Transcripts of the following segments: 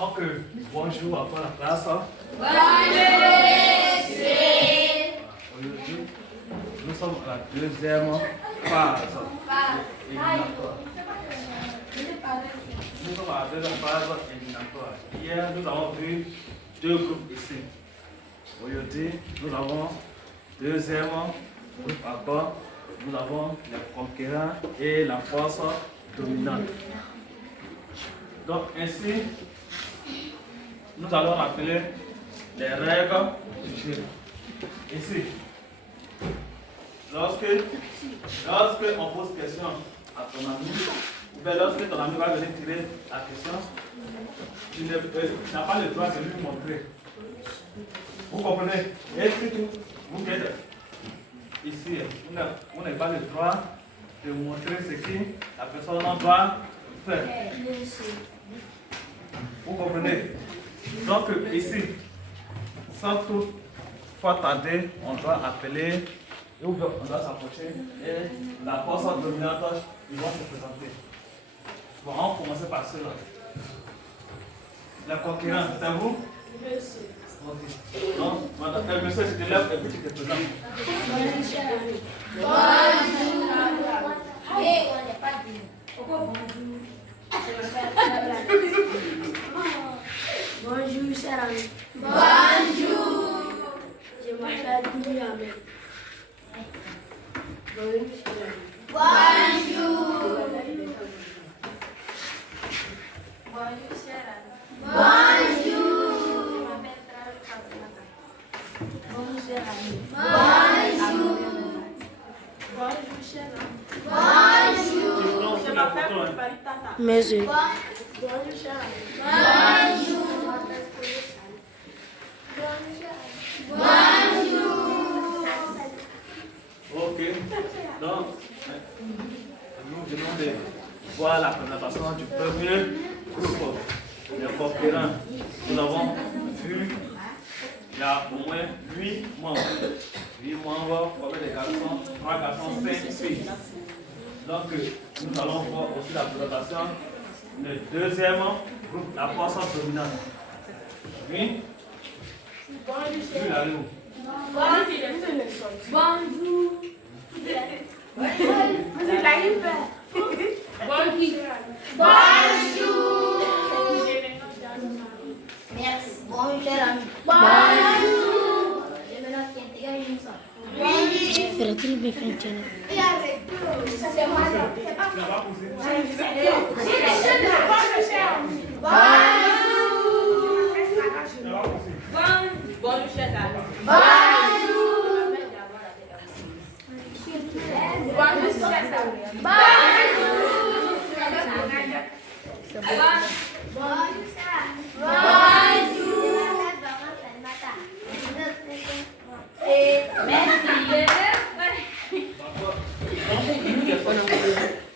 Donc, bonjour à toi la classe. Aujourd'hui, nous sommes à la deuxième phase éliminatoire. Nous sommes à la deuxième phase éliminatoire. Hier, nous avons vu deux groupes ici. Aujourd'hui, nous avons deuxième groupe à bord. Nous avons les conquérants et la force dominante. Donc ainsi, nous allons rappeler les règles du jeu. Ici, lorsque on pose question à ton ami, ou bien lorsque ton ami va venir tirer la question, tu n'as pas le droit de lui montrer. Vous comprenez? Et surtout, vous qui êtes ici, vous n'avez pas le droit de montrer ce que la personne doit faire. Vous comprenez? Donc ici, sans toutefois tarder, on doit appeler, on doit s'approcher et la force dominante, ils vont se présenter. Bon, on va commencer par cela. La concurrence, c'est vous? Monsieur. Ok. Donc, madame, monsieur, tu te lèves et puis tu te présentes. Bonjour. Et on n'est pas dit. Bonjour, cher ami. Bonjour. Je m'appelle Dimi Ahmed. Bonjour, cher ami. Bonjour. Bonjour, cher ami. Bonjour. Je m'appelle Traoré Fatoumata. Bonjour, cher ami. Bonjour. Bonjour, cher ami. Bonjour. Je m'appelle Moufali Tata. Monsieur. Bonjour, cher ami. Bonjour. Bonjour. Ok. Donc, nous venons de voir la présentation du premier groupe, les concurrents. Nous avons vu, il y a au moins 8 membres. 8 membres, combien de garçons? 3 garçons, 5 filles. Donc, nous allons voir aussi la présentation du deuxième groupe, la force dominante. Oui? Bonjour, cher Il ami. arrive. Bonjour. Vous êtes là, il fait. Bonjour. Merci. Bonjour, cher ami. Bonjour. Je me note qu'il y a une seule. Oui. Frère-il me fait un channel. C'est moi. Tu n'as pas posé. Bonjour, cher ami. Bonjour. Tu n'as pas posé. Bonjour, cher ami. Bonjour. Bonjour, cher ami.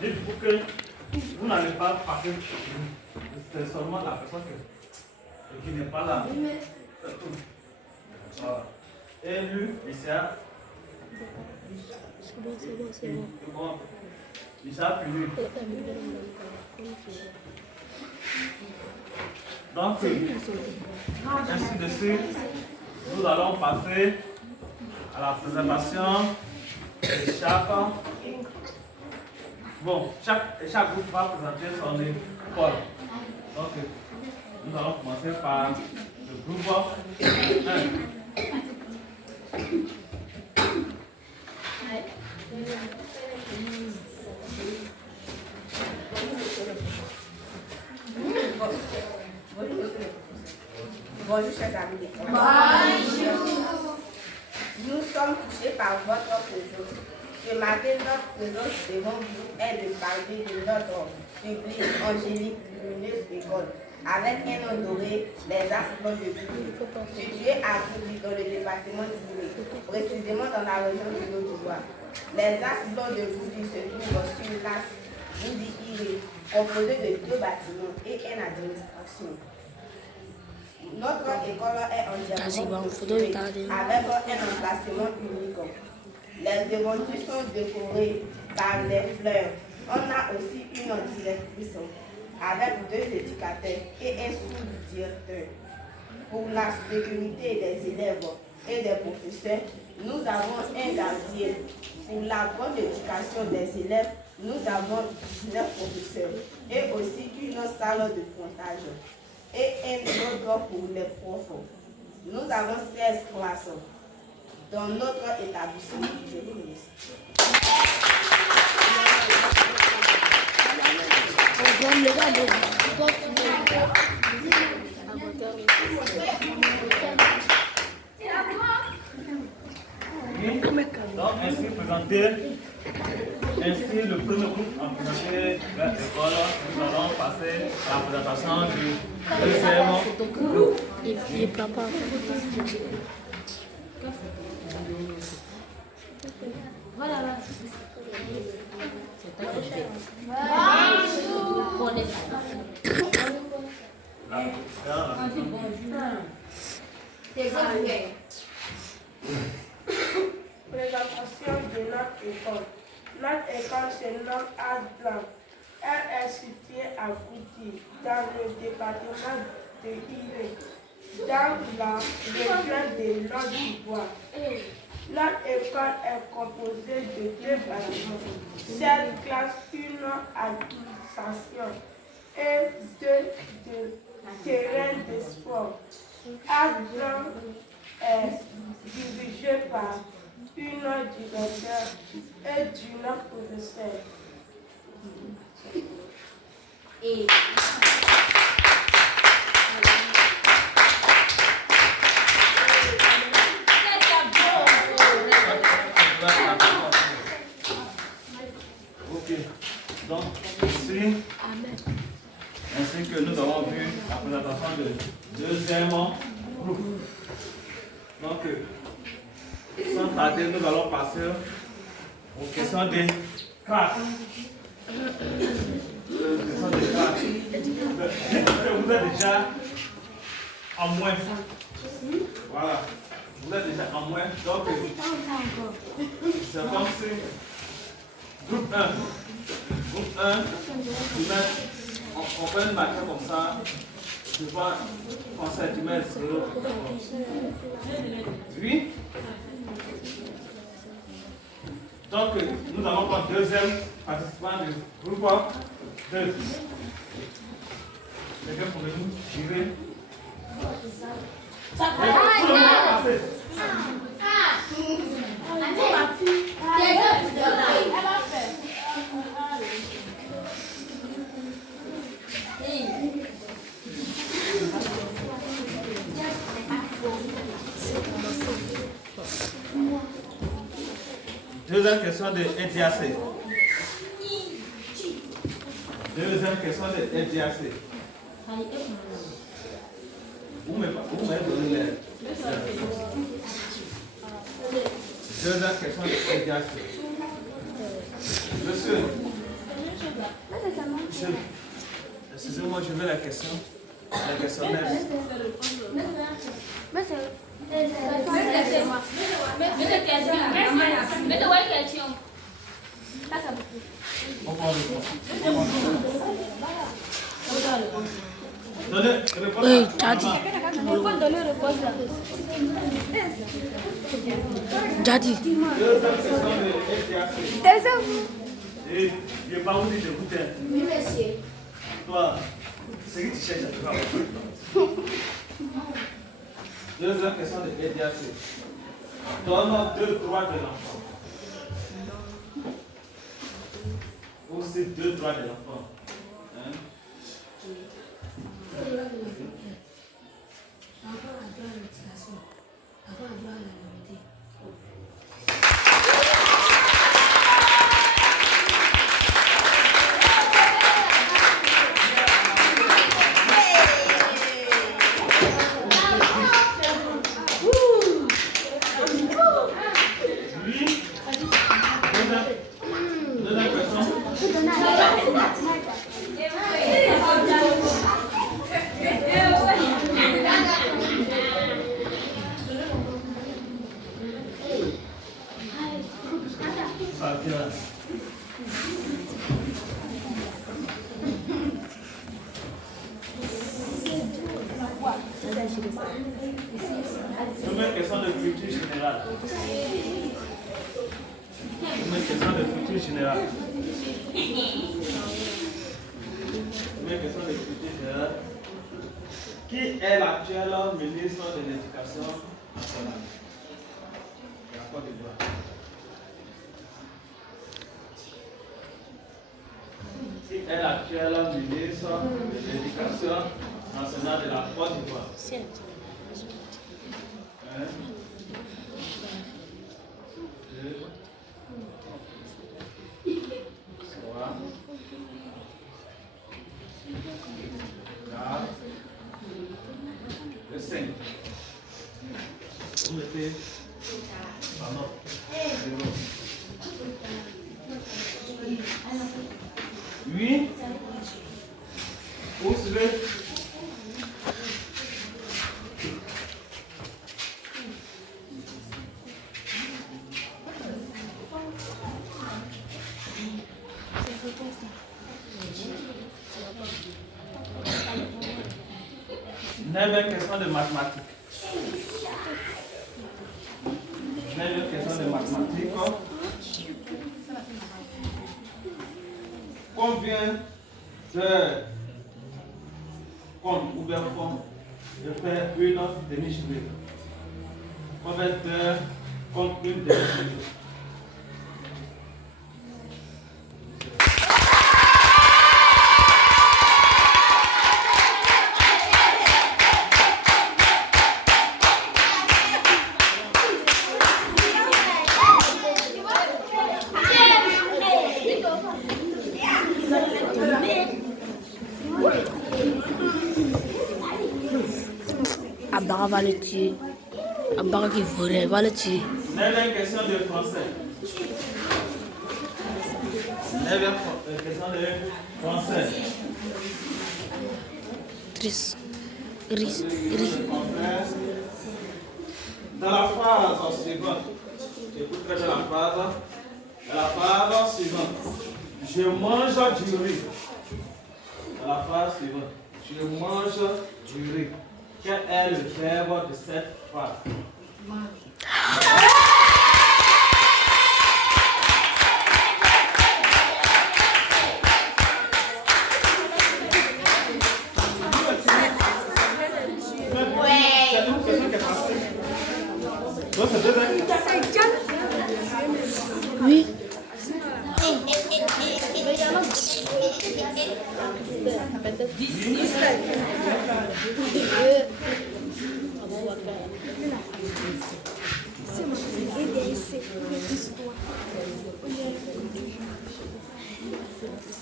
Dites-vous que vous n'allez pas passer. C'est seulement la personne qui n'est pas là. Voilà. Et lui, ici, C'est bon. il s'est appuyé. Donc, ainsi de suite, nous allons passer à la présentation de chaque. Bon, chaque groupe va présenter son école. Donc, nous allons commencer par le groupe 1. Bonjour, chers amis. Bonjour. Nous sommes touchés par votre présence. Ce matin, notre présence devant vous est de parler de notre sublime, angélique, lumineuse école, avec un nom doré, les Asplats de Boulogne, situé à Boulogne dans le département d'Ivoire, précisément dans la région de l'Aude-d'Ivoire. Les Asplats de Boulogne se trouvent sur l'As Boudi-Iré, composé de 2 bâtiments et une administration. Notre école est entièrement construite avec un emplacement unique. Les devantures sont décorées par les fleurs. On a aussi une directrice. avec 2 éducateurs et un sous-directeur. Pour la sécurité des élèves et des professeurs, nous avons un gardien. Pour la bonne éducation des élèves, nous avons 19 professeurs et aussi une salle de pointage et un autre pour les profs. Nous avons 16 classes dans notre établissement. Je vous remercie. Donc, ainsi présenté, ainsi le premier groupe a présenté l'école. Nous allons passer à la présentation du deuxième groupe. Et papa. Voilà. Présentation de notre école. Notre école se nomme Ad-Blanc. Elle est située à Gouti, dans le département de Iré, dans la région de l'Aude-d'Ivoire. Notre école est composée de 2 bâtiments, 7 classes, une administration et 2 terrains de sport. Ad-Blanc est dirigé par une directeur et d'une professeur. Et Ok. Donc, ainsi que nous avons vu la présentation du deuxième groupe. Donc, sans tarder, nous allons passer aux questions des classes. Vous êtes déjà en moins. Voilà. Vous êtes déjà en moins. Donc, c'est comme si groupe 1. Groupe 1, on peut le marquer comme ça. Je vois conseil du maître. Oui. Donc, nous allons prendre deuxième participant du groupe 2. Quelqu'un pour nous tirer. Deuxième question de EDAC. Deuxième question de EDAC. Où m'avez donné les. Deuxième question de EDAC. Monsieur. Excusez-moi, je veux la question. La questionnaire. On prend donnez réponse. Oui, Jadi. Jadi. Et je n'ai pas voulu t'écouter. oui, monsieur. Toi, c'est que tu cherches à trouver. Deuxième question de EDAC. Donne 2 droits de l'enfant. Aussi 2 droits de l'enfant. Hein? L'enfant a droit à l'éducation. L'enfant a droit à la nourriture. Deuxième question. Première question de culture générale. Première question de culture générale. Première question de culture générale. Qui est l'actuel ministre de l'Éducation nationale? La Côte d'Ivoire. Qui est l'actuel ministre de l'Éducation nationale de la Côte d'Ivoire? Un, deux, trois, quatre, et cinq. Vous mettez pardon, zéro. 8. Pousse-le. Neuvième question de mathématiques. Neuvième question de mathématiques. Combien de comptes ou bien formes de faire une demi-journée? Combien de comptes une demi-journée? Abara va le tuer. Abara qui volait va le tuer. Neuvième question de français. Neuvième question de français. Triste. Ris. Dans la phrase suivante, écoute très bien la phrase. Dans la phrase suivante, je mange du riz. Dans la phrase suivante, je mange du riz. Quel est le verbe de cette phrase? Oui.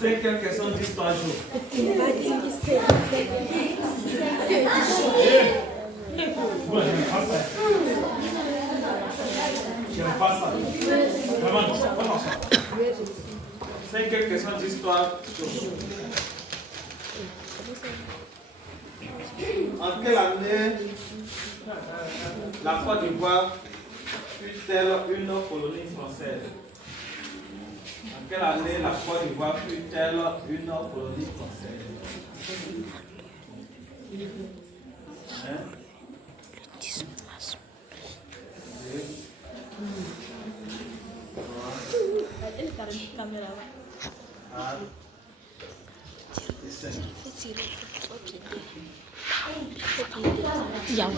Cinquième question d'histoire jour. Moi, je n'aime pas ça. Je n'aime pas ça. Vraiment, non, pas dans ça. Cinquième question d'histoire jour. En quelle année la Côte d'Ivoire fut-elle une colonie française? En quelle année la Côte d'Ivoire fut-elle une colonie française? Hein? Le 10 mars. 2, 3, 4, et 5. Diam.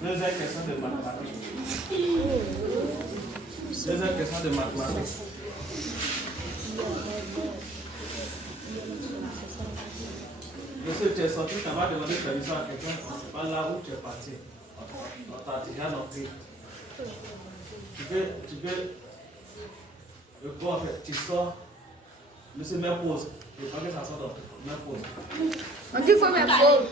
Deuxième question de mathématiques. Deuxième question de mathématiques. Monsieur, tu es sorti, tu vas demander permission à quelqu'un, c'est pas là où tu es parti. On t'a déjà noté. Tu peux, le corps, en fait, tu sors, monsieur, mets pause. Je veux pas que ça sorte dans le mets pause. On dit qu'il faut mettre pause.